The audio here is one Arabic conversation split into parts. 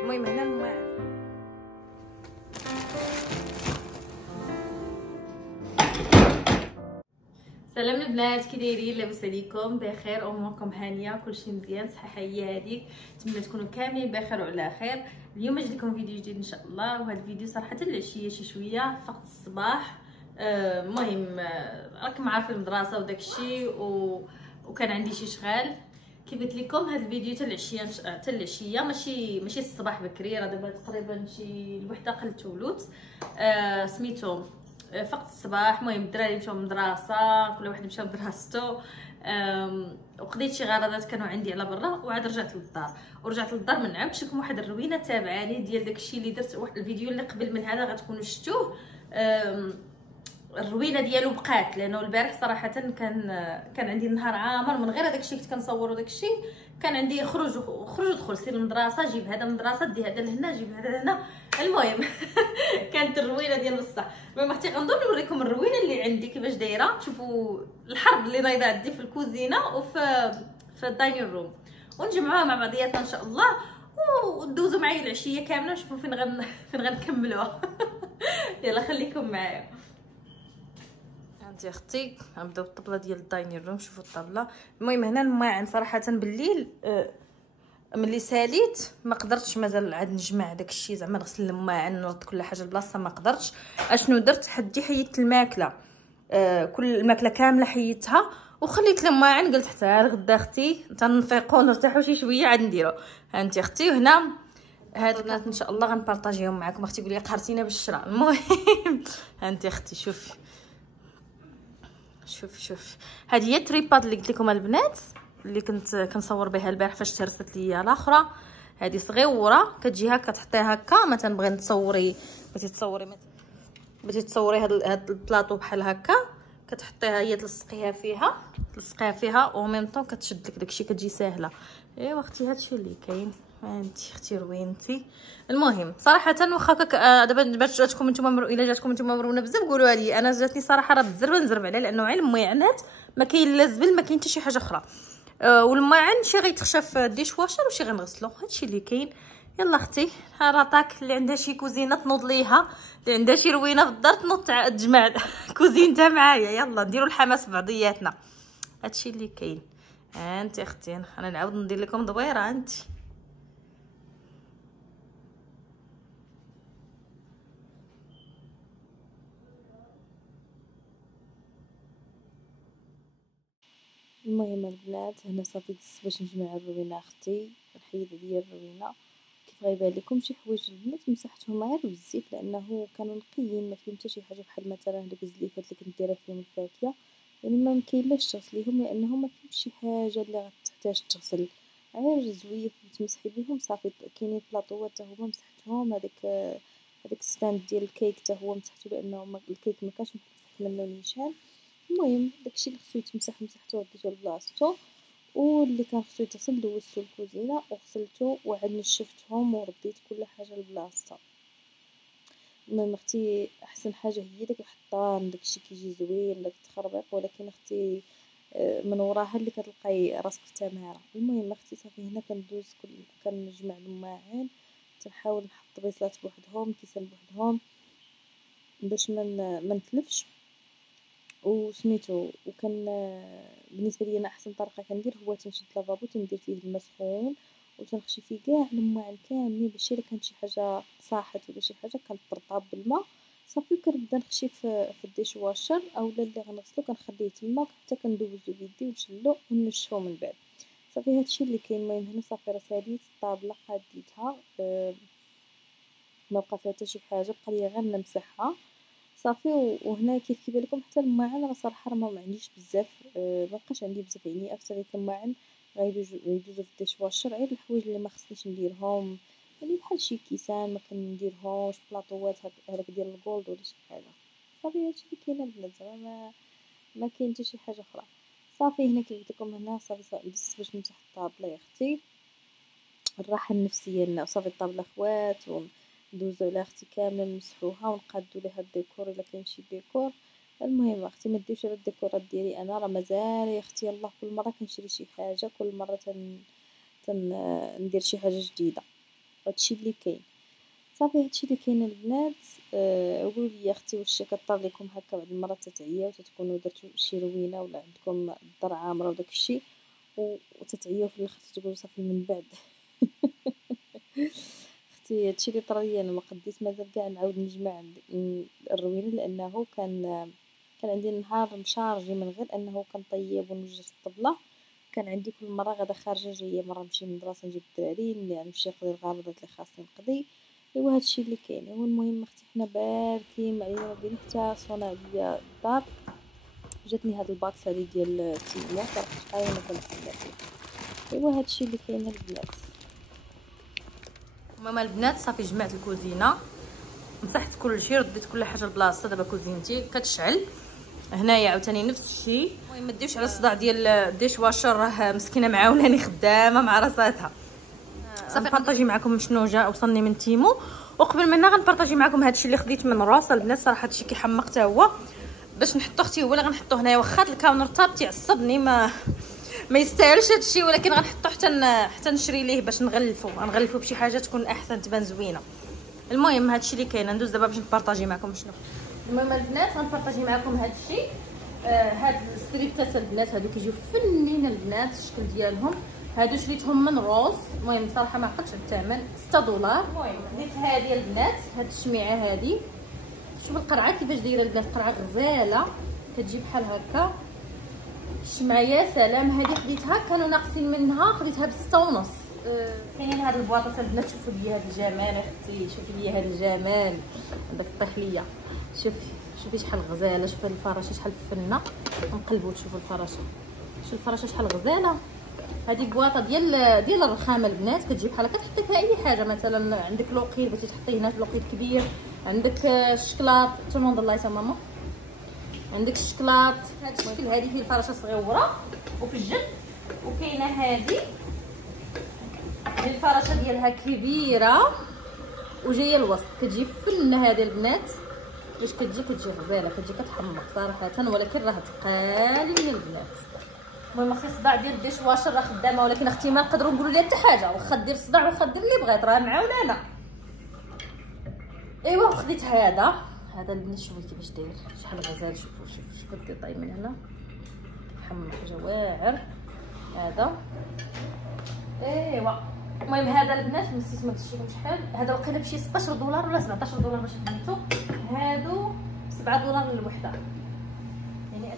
المهم هنا الماعن. سلام البنات، كي دايرين؟ لاباس عليكم؟ بخير؟ اموركم هانيه؟ كلشي مزيان؟ صحه هي هذيك، نتمنى تكونوا كاملين بخير وعلى خير. اليوم جيت لكم فيديو جديد ان شاء الله، وهذا الفيديو صراحه العشيه شي شويه فقط الصباح. المهم راكم عارفين المدرسه وداك الشيء وكان عندي شي شغال. كي قلت لكم هذا الفيديو حتى العشيه ماشي الصباح بكري، راه دابا تقريبا شي الوحده قل تولوت. سميتو فقط الصباح. المهم الدراري مشاو للمدرسه، كل واحد مشى لدراسته. وقضيت شي غرضات كانوا عندي على برا، وعاد رجعت للدار ما نعاودش لكم واحد الروينه تابعاني ديال داكشي اللي درت. واحد الفيديو اللي قبل من هذا غتكونوا شفتوه. الروينه ديالو بقات، لانه البارح صراحه كان عندي النهار عامر من غير هذاك الشيء كنت كنصور. وداك الشيء كان عندي خرج ودخل، سير للمدرسه، جيب هذا من المدرسه، دي هذا لهنا، جيب هذا لهنا. المهم كانت الروينه ديال بصح. المهم اختي غندور نوريكم الروينه اللي عندي كيفاش دايره. تشوفوا الحرب اللي نايضه عندي في الكوزينه في الداينين روم، ونجمعوها مع بعضياتنا ان شاء الله، ودوزوا معايا العشيه كامله ونشوفوا فين غنكملوها. يلا خليكم معايا. انت اختي غنبداو بالطبله ديال الداينين روم. شوفوا الطبله. المهم هنا الماعن صراحه بالليل ملي ساليت ما قدرتش مازال عاد نجمع داك الشيء، زعما نغسل الماعن نرد كل حاجه لبلاصتها، ما قدرتش. اشنو درت؟ حيدت الماكله، كل الماكله كامله حيدتها وخليت الماعن. قلت حتى غدا اختي تنفيقوا نرتاحوا شي شويه عاد نديرو. هانتي اختي وهنا هاد البنات ان شاء الله غنبارطاجيهم معكم. اختي قولي قهرتينا بالشراء. المهم هانتي اختي شوفي هذه هي التريبات اللي قلت لكم البنات، اللي كنت كنصور بها البارح فاش ترست ليا الاخرى. هذه صغيره كتجي هكا، تحطيها هكا. ما تنبغي بغيتي تصوري هاد البلاطو بحال هكا، كتحطيها هي تلصقيها فيها و ميم طون كتشد لك داكشي، كتجي ساهله. ايوا اختي هادشي اللي كاين. انتي اختي روينتي. المهم صراحه واخا دابا باش جاتكم نتوما الا جاتكم نتوما مرونه بزاف قولوها لي. انا جاتني صراحه راه بالزربه نزرب عليها، لانه علم الماعنات ما كاين لا زبل، ما كاين حتى شي حاجه اخرى. والماعن شي غيتخشى في الديش واشر وشي غنغسلو، هادشي اللي كاين. يلا اختي راطاك اللي عندها شي كوزينه تنوض ليها، اللي عندها شي روينه في الدار تنوض تجمع كوزينتها معايا. يلا نديروا الحماس بعضياتنا، هادشي اللي كاين. انت اختي انا نعاود ندير لكم دويره. انت المهم البنات هنا صافي دزت باش نجمع الروينه. اختي نحيد عليا الروينه. كيف غيبان لكم شي حوايج البنات مسحتهم غير بالزيت، لانه كانوا نقيين ما فيهم حتى شي حاجه، بحال مثلا هذوك الزليفات اللي كنت دايره فيهم الفاكهه، يعني ما مكاينلاش تغسليهم لانهم ما فيهمش شي حاجه اللي غتحتاج تغسل، غير زويف تمسحي بهم صافي. كاينين بلاطوات حتى هما مسحتهم، هذاك الستاند ديال الكيك حتى هو مسحته، لانه الكيك ما كانش مفتح منه نيشان. المهم داكشي اللي خصو يتمسح مسحته وديته لبلاصتو، واللي كان خصو يتغسل دوزتو الكوزينه وغسلته وعاد نشفتهم ورديت كل حاجه لبلاصتها. المهم اختي احسن حاجه هي داك الحطان، داكشي كيجي زوين داك التخربيق، ولكن اختي من وراها اللي كتلقاي راسك تماره. المهم اختي صافي هنا كنجمع الماعن، تنحاول نحط بيصلات بوحدهم، كيسان بوحدهم، باش ما نتلفش وسميتو. وكان بالنسبه لي انا احسن طريقه كندير هو تنشد لافابو، تندير فيه الماء سخون وتنخشي فيه كاع الماعن كاملين، باش الا كانت شي حاجه صاحت ولا شي حاجه كنطرطها بالماء صافي. وكنبدا نخشي في الديش واشر اولا اللي غنغسلو كنخليه تما حتى كندوزو بيدي ونشلو ونشفو من بعد. صافي هادشي اللي كاين. المهم هنا صافي راه ساليت الطابله قاديتها، ما بقى فيها حتى شي حاجه، بقى ليا غير نمسحها صافي. وهنا كيف كيبان لكم حتى الماعن راه صراحه راه ما عنديش بزاف، ما بقاش عندي بزاف، يعني اكثر الماعن غيدوزو في الديش واشر، غير الحوايج اللي ما خصنيش نديرهم، يعني بحال شي كيسان ما كنديرهمش، بلاطوات هذاك ديال الجولد ولا شي حاجه. صافي هادشي اللي كاين البنات، زعما ما كاين حتى شي حاجه اخرى. صافي هنا كيف قلت لكم هنا صافي دزت باش نمسح الطابله يا اختي، الراحه النفسيه لنا. وصافي الطابله خوات ندوزو على اختي كامله نمسحوها ونقادو ليها الديكور الا كاين شي ديكور. المهم اختي ما ديوش على الديكورات ديالي انا، راه مازال يا اختي يلاه كل مره كنشري شي حاجه، كل مره ندير شي حاجه جديده. هادشي اللي كاين. صافي هادشي اللي كاين البنات. قولوا لي يا اختي واش كطر لكم هكا بعض المرات تتعياو تتكونوا درتو شي روينه ولا عندكم الدار عامره وداك الشيء وتتعياو في الاخر تقولوا صافي من بعد. اختي هادشي اللي طرا ليا انا ما قديت مازال كاع نعاود نجمع الروينه لانه كان عندي نهار مشارجي من غير انه كنطيب ونوجد في الطبله. كان عندي كل مره غادا خارجه جايه مره نمشي من المدرسه نجيب الدراري نمشي نقضي الغرضات اللي خاصني نقضي. ايوا هادشي اللي كاين. ايوا المهم اختي حنا باركين علينا ما بين حتى صنع ليا الدار. جاتني هاد الباكس هادي ديال التيمو صراحه شحال انا كنتسنى فيه. ايوا هادشي اللي كاين البنات. المهم البنات صافي جمعت الكوزينه مسحت كلشي رديت كل حاجه لبلاصتها. دابا كوزينتي كتشعل هنايا عاوتاني نفس الشيء. المهم ما ديوش على الصداع ديال الديش واشر راه مسكينه معاوناني خدامه مع راساتها. صافي نبارطاجي معكم شنو جا وصلني من تيمو. وقبل منها غنبارطاجي معكم هادشي اللي خديت من راس البنات. صراحه هادشي كيحمق حتى هو باش نحطو اختي هو اللي غنحطو هنايا. واخا الكاونر تاب تيعصبني ما يستاهلش هادشي ولكن غنحطو حتى نشري ليه باش نغلفو بشي حاجه تكون احسن تبان زوينه. المهم هادشي اللي كاين. ندوز دابا باش نبارطاجي معكم شنو. المهم البنات غنبارطاجي معكم هادشي. هاد الستريبتات البنات هادو كيجيو فنين البنات الشكل ديالهم. هادو شريتهم من روز. المهم صراحه ما عقدتش الثمن $6. المهم خديت هادي البنات هاد الشميعه هادي. شوفوا القرعه كيفاش دايره البنات قرعه غزاله كتجي بحال هكا الشمعه يا سلام. هادي خديتها كانوا ناقصين منها خديتها ب6.5. كاينين هاد البواطات البنات. شوفوا لي هاد الجمال اختي شوفي لي هاد الجمال عندك الطحليه. شوفي شحال غزاله. شوفي الفراشه شحال فنه. نقلبوا تشوفوا الفراشه. شوفوا الفراشه شحال غزاله. هذه بواطه ديال الرخامه البنات كتجي بحال هكا تحطي فيها اي حاجه. مثلا عندك لوقيل بغيتي تحطي هنا لوقيل كبير. عندك الشكلاط تمام الله يا ماما. عندك الشكلاط هذا الشكل. هذه فيه الفراشه صغيره وفي الجنب. وكاينه هذه الفراشه ديالها كبيره وجايه الوسط كتجي فنه. هذه البنات باش كتجي غزاله كتجي كتحمق صراحه ولكن راه ثقالين البنات. المهم اختي الصداع ديال الديش واشر راه خدامه ولكن اختي ما نقدروا نقولوا ليها حتى حاجه. واخا دير الصداع واخا دير اللي بغات راه معاونانا. ايوا خديت هذا البنات. شوفوا كيفاش داير شحال غزال. شوفوا الديطاي من هنا حمق جواعر هذا. ايوا المهم هذا البنات نسيت ما قلتش لكم شحال. هذا وقيله بشي $16 ولا $17 باش خديتو. هادو $7 الوحده يعني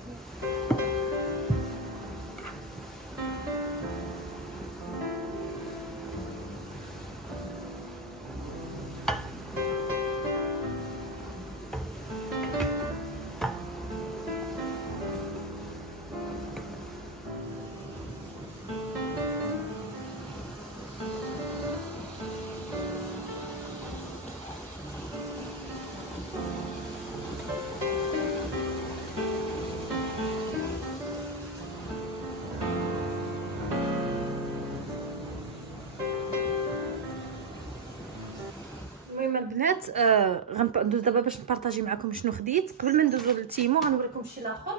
المهم البنات غندوز دابا باش نبارطاجي معكم شنو خديت. قبل ما ندوزو للتيمو غنوريكم الشيء الاخر.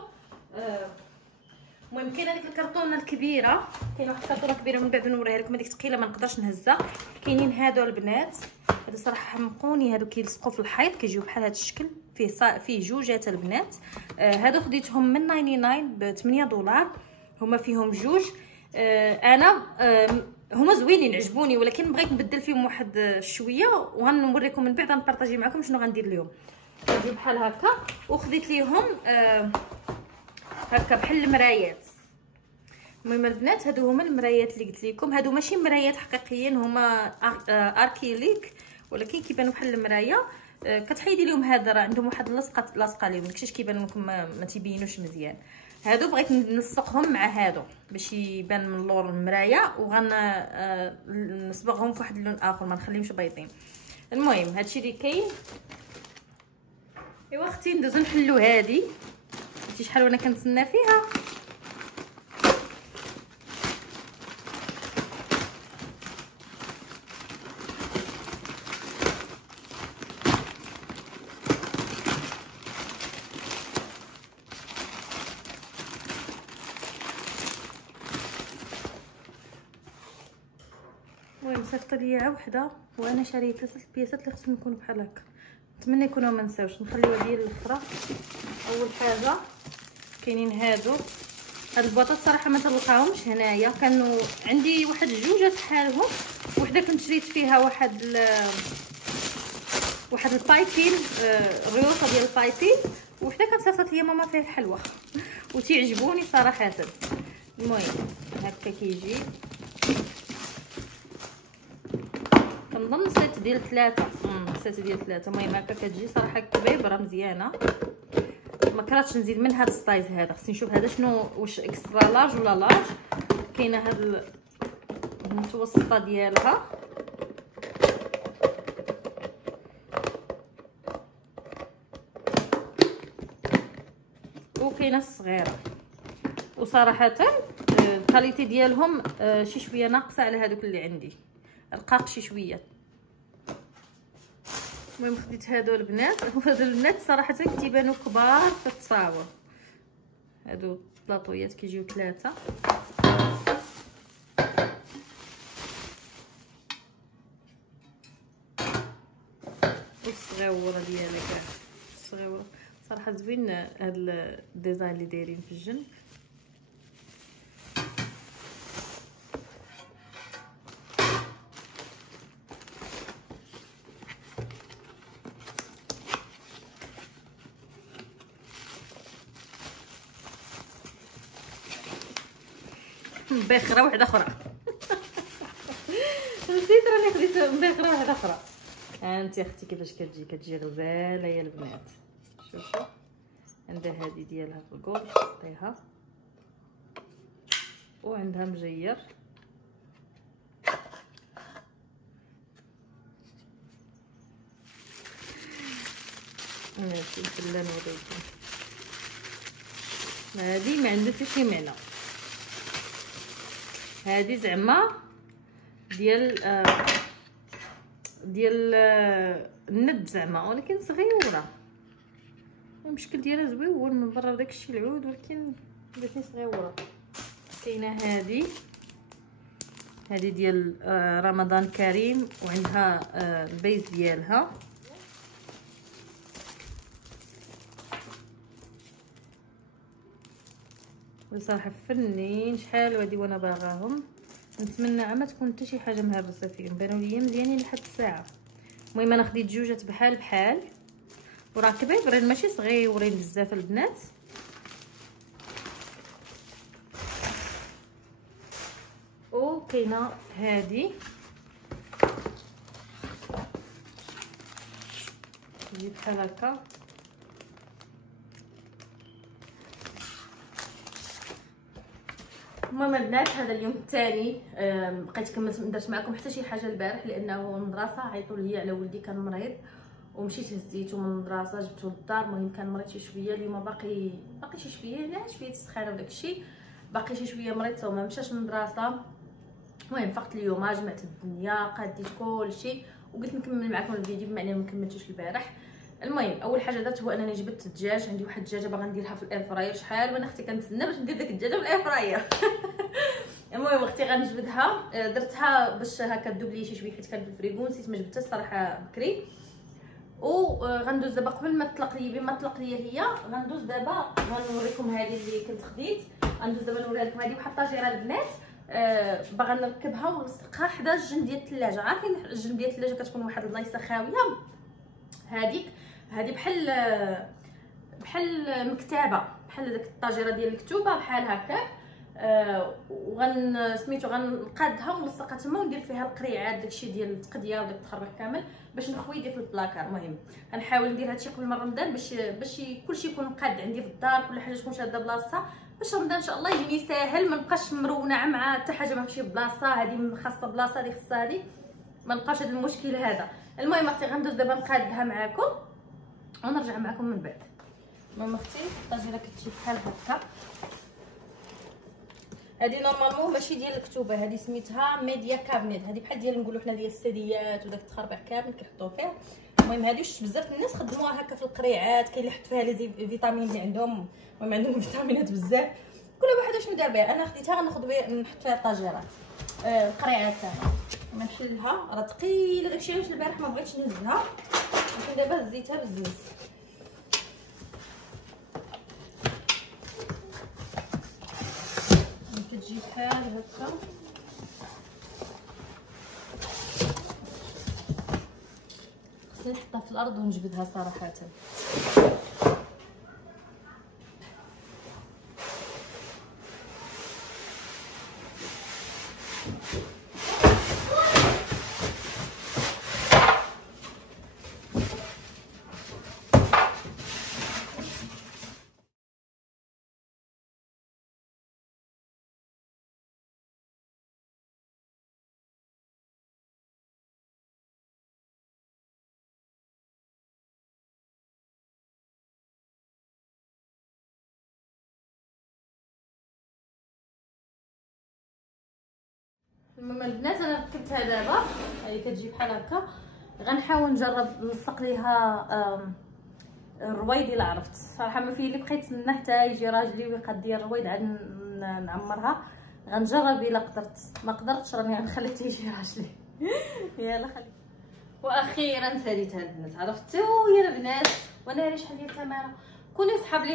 المهم كاينه ديك الكرتونه الكبيره. كاينه واحد الكرتونه كبيره من بعد نوريها لكم. هذيك ثقيله ما نقدرش نهزها. كاينين هادو البنات هادو صراحه حمقوني. هادو كيلصقوا في الحيط كيجيو بحال هذا الشكل. فيه جوجات البنات. هادو خديتهم من 99 ب$8. هما فيهم جوج. انا هما زوينين عجبوني ولكن بغيت نبدل فيهم واحد شويه وغنوريكم من بعد غنبارطاجي معكم شنو غندير لهم. كيجيو بحال هكا وخديت ليهم هكا بحال المرايات. المهم البنات هادو هما المرايات اللي قلت لكم. هادو ماشي مرايات حقيقيين هما اركيليك ولكن كيبانوا بحال المرايه. كتحيدي لهم هذا راه عندهم واحد لاصقه لهم داكشي كيبان لكم ما تيبينوش مزيان. هادو بغيت نلصقهم مع هادو باش يبان من اللور المرايه نصبغهم في واحد اللون اخر ما نخليهمش بيضين. المهم هادشي اللي كاين. ايوا اختي ندوزو نحلو هادي. شفتي شحال وانا كنتسنى فيها. صيفط ليا وحده وانا شاريه 3 البياسات اللي خصهم يكونوا بحال هكا. نتمنى يكونوا ما نساوش. نخليوها ديال الاخرى. اول حاجه كاينين هاد البواطات صراحه ما تلقاهمش هنايا. كانوا عندي واحد جوجات حالهم. وحده كنت شريت فيها واحد البايبين، الريوطه ديال البايبين. وحده كانت صيفطت ليا ماما فيها الحلوى وتيعجبوني صراحه. المهم هكا كيجي. كنظن سيت ديال 3. سيت ديال 3. المهم هكا كتجي صراحه كبيبره مزيانه. ما كرهتش نزيد من هذا السايز هذا. خصني نشوف هذا شنو، واش اكسترا لارج ولا لارج. كاينه هاد المتوسطه ديالها. وكاينه الصغيره. وصراحه الكاليتي ديالهم شي شويه ناقصه على هذوك اللي عندي، رقاق شي شويه. المهم خديت هادو البنات. وهادو البنات صراحه كيبانوا كبار في التصاور. هادو بلاطويات كيجيو 3. والصغيوره ديالها كاع الصغيوره صراحه زوين. هاد الديزاين اللي دايرين في الجنب. مباخره واحده اخرى. نسيت راني خديت مباخره واحده اخرى. انت اختي كيفاش كتجي غزاله يا البنات. شوفوا عندها هذه ديالها في الكول حطيها. وعندها مجير. ماشي الفلان وريكم. هذه ما عندها حتى شي معنى. هذه زعما ديال الند زعما، ولكن صغيره. المشكل ديالها زويون من برا داكشي العود، ولكن جاتني صغيره. كاينه هذه ديال رمضان كريم، وعندها البيز ديالها. بصراحه فنين شحال وهادي وانا باغاهم. نتمنى ما تكون حتى شي حاجه مهرسه فيهم. بانوا ليا مزيانين لحد الساعه. المهم انا خديت جوجات بحال وراه كبيبرين ماشي صغيورين بزاف البنات. وكاينه هذه تجي بحال هكا. المهم البنات هذا اليوم الثاني. بقيت كملت ما درت معكم حتى شي حاجه البارح لانه المدرسه عيطوا لي على ولدي كان مريض، ومشيت هزيته من المدرسه جبته للدار. المهم كان مريض شي شويه. اليوم باقي شي شويه، يعني شويه السخانه وداك الشيء، باقي شي شويه مريض حتى ما مشاش للمدرسه. المهم فقت اليوم جمعت الدنيا قاديت كلشي وقلت نكمل معكم الفيديو بما اني ما كملتوش البارح. المهم اول حاجه درت هو انني جبت الدجاج. عندي واحد الدجاجه باغا نديرها في الاير فراير. شحال وانا اختي كنتسنى باش ندير داك الدجاجه في الاير فراير. المهم اختي غنجبدها. درتها باش هكا تذوب لي شي شويه حيت كان في الفريغو، نسيت ما جبتهاش الصراحه بكري. وغندوز دابا قبل ما تطلق لي بما طلق لي هي. غندوز دابا غنوريكم هذه اللي كنت خديت. غندوز دابا نوريها لكم. هذه واحد الطاجيره البنات باغا نركبها ونلصقها حدا الجنب ديال الثلاجه. عارفين الجنب ديال الثلاجه كتكون واحد البلايصه خاويه. هذه بحال مكتبه، بحال داك الطاجيره ديال الكتوبه بحال هكا. سميتو غنقادها ونلصقها تما وندير فيها القريعات داكشي ديال التقديه وداك التخربيق كامل باش نخوي ديك البلاكار. المهم غنحاول ندير هادشي قبل ما رمضان باش كلشي يكون قاد عندي في الدار، كل حاجه تكون شاده بلاصتها باش رمضان ان شاء الله يجيني ساهل. ما نبقاش مرونه مع حتى حاجه ما ماشي بلاصه. هذه خاصه بلاصه، هذه خاصه هذه، ما نبقاش هذا المشكل هذا. المهم اختي غندوز دابا نقادها معكم ونرجع معكم من بعد. المهم اختي الطاجيره كتجي بحال هكا. هذه نورمالمون ماشي ديال الكتوبه، هذه سميتها ميديا كابنيت. هذه بحال ديال نقولوا حنا ديال السديات وداك التخربيق كامل كيحطوا فيه. المهم هذه شفت بزاف الناس خدموها هكا في القريعات، كاين اللي حط فيها لي فيتامين اللي عندهم. المهم عندهم فيتامينات بزاف، كل واحد شنو دار بها. انا خديتها غناخذ بها نحط فيها الطاجيرات القريعات تاعها. ماشي لها راه ثقيله داكشي علاش البارح ما بغيتش نهزها، ولكن دابا هزيتها بزز. كتجي بحال هكا خصني نحطها في الارض ونجبدها صراحه. المهم البنات انا ركبتها دابا، هي كتجي بحال هكا. غنحاول نجرب نلصق ليها الرويد الا عرفت. صراحه ما فيه اللي بقيت نتسنى حتى يجي راجلي ويقاد لي الرويد عاد نعمرها. غنجرب الا قدرت، ما قدرتش راني غنخلي حتى يجي راجلي. يلا خلي. واخيرا ساليتها البنات، عرفتوا يا البنات. وانا راه شحال ديال تماره كوني صحاب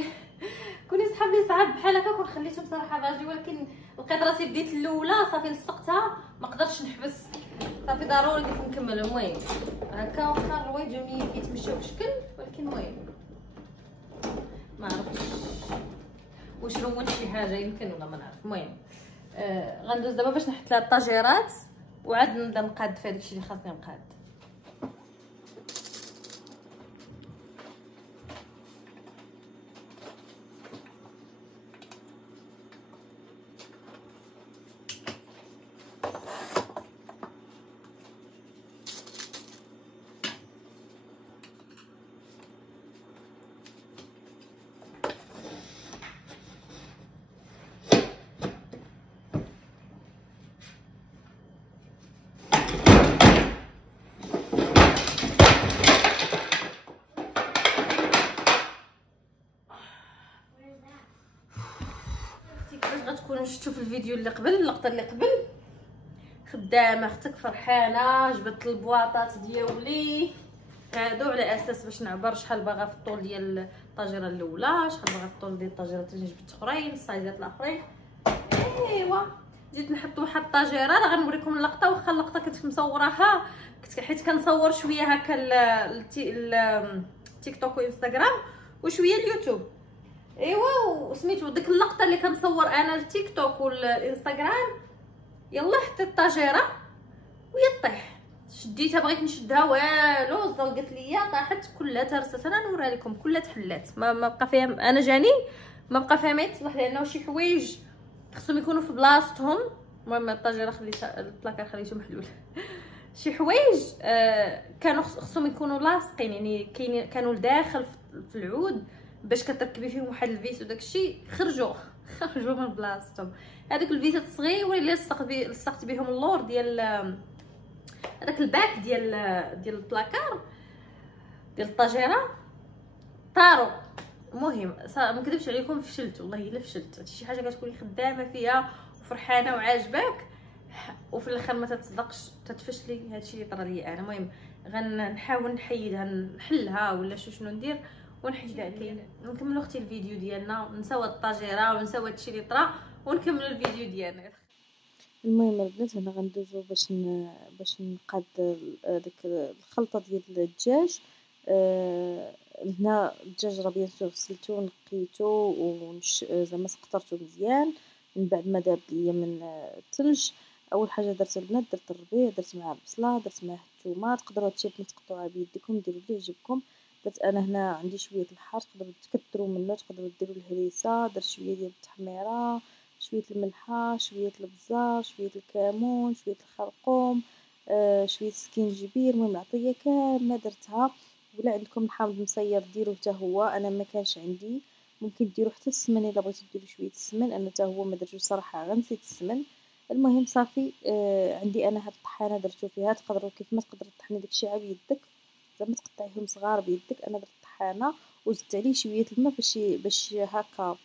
لي صعاب بحال هكا كون خليتهم صراحه راجلي، ولكن لقيت راسي بديت الاولى صافي لصقتها ما قدرتش نحبس، صافي ضروري قلت نكمل. المهم هكا واخا الرويد جاو كيتمشاو بشكل، ولكن المهم ما عرفتش واش رونت شي حاجه يمكن ولا ما نعرف. المهم غندوز دابا باش نحط لها الطاجيرات وعاد نبدا نقاد في هذاكشي اللي خاصني نقاد. كيفاش غتكونوا شفتوا في الفيديو اللي قبل، اللقطه اللي قبل، خدامه اختك فرحانه جبت البواطات ديالي هادو على اساس باش نعبر شحال باغا في الطول ديال الطاجيره الاولى، شحال باغا في الطول ديال الطاجيرات اللي جبت اخرين، السايزات الاخرين. ايوا جيت نحط واحد الطاجيره، راه غنوريكم اللقطه. واخا اللقطه كنت مصوراها حيت كنصور شويه هكا التيك توك وانستغرام وشويه اليوتيوب. ايوا وسميتو ديك اللقطه اللي كنصور انا التيك توك والانستغرام، يلا حطيت الطاجيره وهي طيح، شديتها بغيت نشدها والو زلقت ليا طاحت كلها ترست. انا نوريها لكم كلها تحلات، ما بقى فيها. انا جاني ما بقى فيها ما يتصلح، لانه شي حوايج خصهم يكونوا في بلاصتهم. المهم الطاجيره خليتها البلاكار خليته محلول. شي حوايج كانوا خصهم يكونوا لاصقين، يعني كانوا لداخل في العود باش كتركبي فيهم واحد الفيس وداكشي خرجوا من بلاصتهم. هذوك الفيسات الصغيورين اللي لصقت بهم اللور ديال هذاك الباك ديال البلاكار ديال الطاجيره طاروا. المهم ما نكذبش عليكم فشلت، والله الا فشلت. هادشي شي حاجه كتكوني خدامه فيها وفرحانه وعاجباك وفي الاخر ما تتصدقش تتفشلي. هادشي اللي طرا لي انا. المهم غنحاول نحيدها نحلها ولا شنو ندير ونحيدها عليه. نكملوا اختي الفيديو ديالنا، نساو الطاجيره ونساو هادشي اللي طرا ونكملوا الفيديو ديالنا. المهم البنات هنا غندوزو باش نقاد ديك الخلطه ديال الدجاج. هنا الدجاج راه بيان سور غسلته ونقيته زعما سقطرته مزيان من بعد ما داب ليا من الثلج. اول حاجه درت البنات درت الربيع، درت معاه البصله، درت معاه الثومه. تقدروا هادشي البنات تقطعوها بيديكم ديروا اللي يعجبكم. درت انا هنا عندي شويه الحار، تقدروا تكثروا منه، تقدروا ديروا الهريسه. درت شويه ديال التحميره، شويه الملحه، شويه البزار، شويه الكمون، شويه الخرقوم، شويه السكينجبير. المهم العطريه كامله درتها. ولا عندكم الحامض مصير ديروه حتى هو، انا ما كانش عندي. ممكن ديروا حتى السمن الا بغيتو ديروا شويه السمن، انا حتى هو ما درتوش صراحه، غير نسيت السمن. المهم صافي عندي انا هاد الطحانه درتو فيها. تقدروا كيف ما تقدروا تطحني داكشي عا بيدك، زعما تقطعيهم صغار بيدك. انا درت الطحانه وزدت عليه شويه الماء باش هكا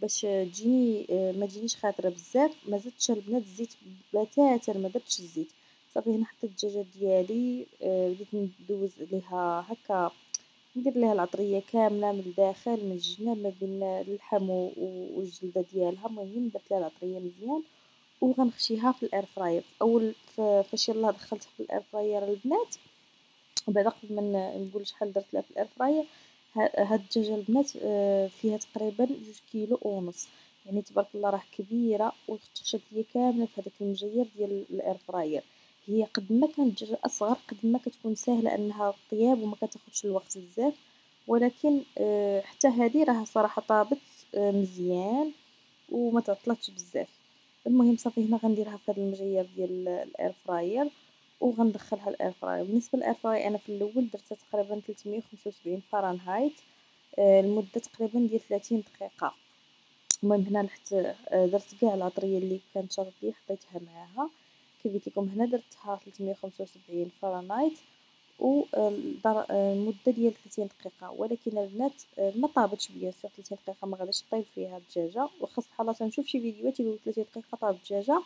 باش تجيني ما تجينيش خاطره بزاف. ما زدتش البنات الزيت بتاتا، ما درتش الزيت صافي هنا حطيت الدجاجة ديالي، بديت ندوز عليها هكا، ندير ليها العطرية كاملة من الداخل من الجناب ما بين اللحم والجلدة ديالها، المهم درت ليها العطرية مزيان وغنخشيها في الاير فراير. اول فاش يلاه دخلتها في الاير فراير البنات، وبعدا قبل ما نقول شحال درت لها في الاير فراير، هاد الدجاجة البنات فيها تقريبا 2 كيلو ونص، يعني تبارك الله راه كبيرة وخشات ليا كاملة في هذاك المجير ديال الاير فراير. هي قد ما كانت الدجاجة اصغر قد ما كتكون ساهلة انها طياب وما كتاخدش الوقت بزاف، ولكن حتى هذه راها صراحة طابت مزيان وما تعطلتش بزاف. المهم صافي هنا غنديرها في هذا المجير ديال الاير فراير وغندخلها الاير فراير. بالنسبه للاير فراير انا في الاول درتها تقريبا 375 فرنهايت لمده تقريبا ديال 30 دقيقه. المهم هنا لحت درت كاع العطريه اللي كانت شاطت لي حطيتها معاها. كيف قلت لكم هنا درتها 375 فرنهايت و المده ديال 30 دقيقه، ولكن البنات ما طابتش بيان سور 30 دقيقه ما غاديش طيب فيها الدجاجه، واخا سبحان الله تنشوف شي فيديوهات يقولوا 30 دقيقه طاب الدجاجه،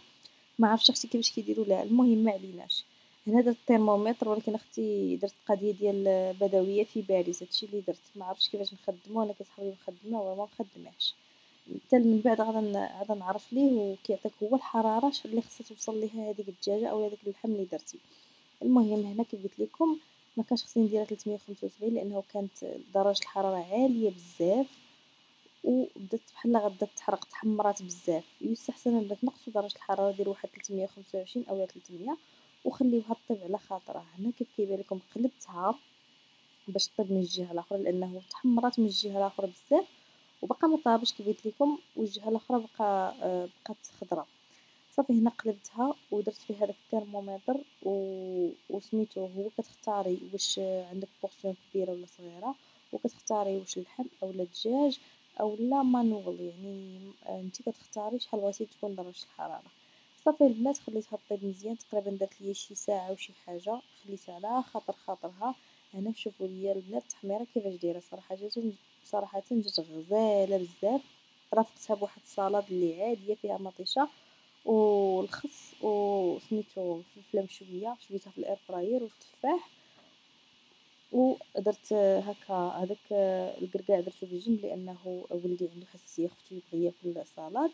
ما عرفتش اختي كيفاش كيديروا لها. المهم ما عليناش. هنا درت الترمومتر، ولكن اختي درت قضيه ديال بدويه في باريس، هادشي اللي درت. ما عرفتش كيفاش نخدمو، انا كيصحابي مخدمه ولا ما مخدماش، حتى من بعد عاد نعرف ليه وكيعطيك هو الحراره اللي خصها توصل ليها هذيك الدجاجه او هذاك اللحم اللي درتي. المهم هنا كيف قلت لكم ما كانش خصني نديرها 375 لانه كانت درجه الحراره عاليه بزاف وبدات بحال غدا تحرق، تحمرات بزاف. يستحسن البنات نقصوا درجه الحراره، ديروا واحد 325 اولا 300 وخليوها طيب على خاطرها. هنا كيف كيبان لكم قلبتها باش طيب من الجهه الاخرى لانه تحمرات من الجهه الاخرى بزاف وبقى ما طابش كيف قلت لكم، والجهه الاخرى بقات خضراء. صافي هنا قلبتها ودرت فيها داك الترمومتر وسميتو هو كتختاري واش عندك بورسيون كبيره ولا صغيره، وكتختاري واش اللحم اولا الدجاج اولا مانوغل، يعني انت كتختاري شحال بغيتي تكون درجه الحراره. صافي البنات خليتها طيب مزيان تقريبا دارت ليا شي ساعه وشي حاجه، خليتها على خاطرها. هنا شوفوا ليا البنات التحميره كيفاش دايره، صراحه جات غزاله بزاف. رافقتها بواحد الصلاد اللي عاديه فيها مطيشه والخس وسميتو فلفله مشويه شويتها في الاير فراير والتفاح، ودرت هكا هذاك الكركاع درتو في الجنب لانه ولدي عنده حساسيه خفتو يبغي ياكل السلطه.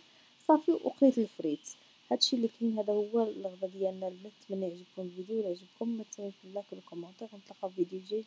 صافي وقليت الفريت. هادشي اللي كاين، هذا هو الغدا ديالنا البنات. نتمنى يعجبكم الفيديو، ولا عجبكم ما تنساوش اللايك والكومونتير، ونتلاقاو في فيديو جديد.